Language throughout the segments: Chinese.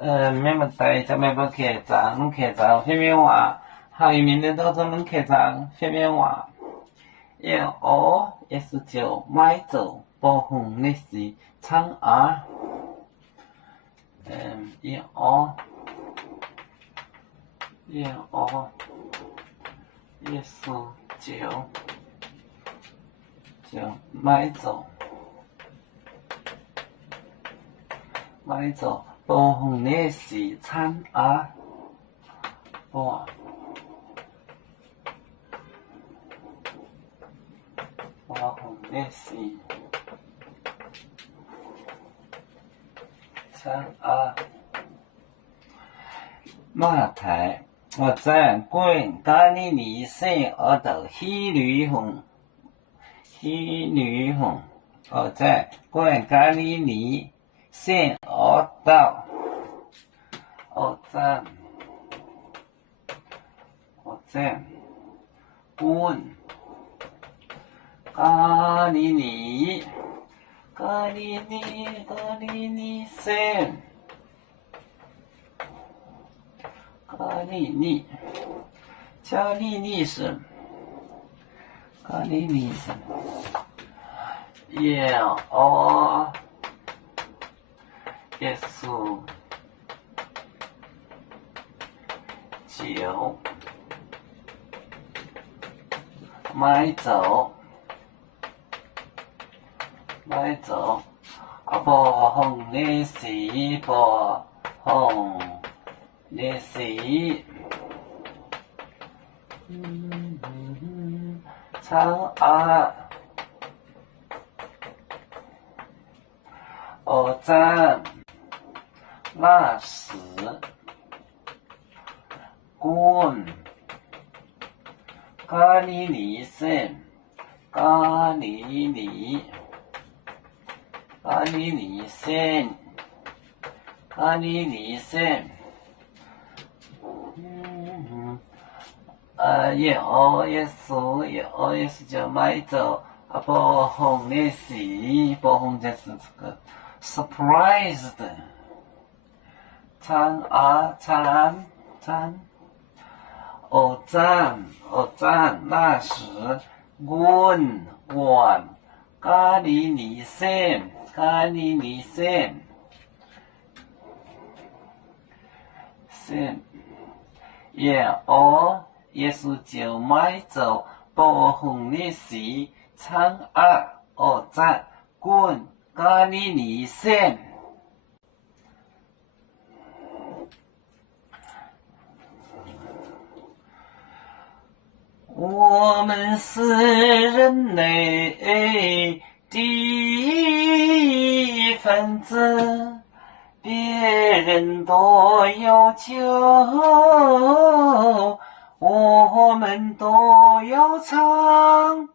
咩物事就咩要客栈，客栈什么话？好移民的都做能客栈什么话？要我也是就买走不红的是长啊，要我也是就买走不红的是长啊，不红的是长啊。马台，我在关咖喱里生我的喜女红，我在关咖喱里生我的，我在关咖喱里生。咖喱里是也我也是酒买走啊不红的是不红的是长啊我在那时关咖喱里生咖喱里生也是就买走啊不红的是不红就是这个 surprise 的长我在那时关咖喱里生也是就买走不红的是长我在关咖喱里生。我们是人类的一份子，别人多要求，我们都要唱。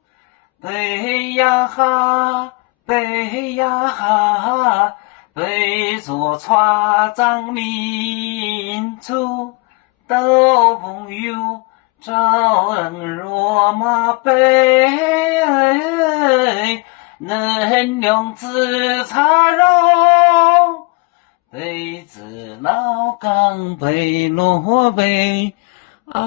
背呀哈，背着船长民族都不有。朝人若马背，能量自插肉，背子老岗背落背啊。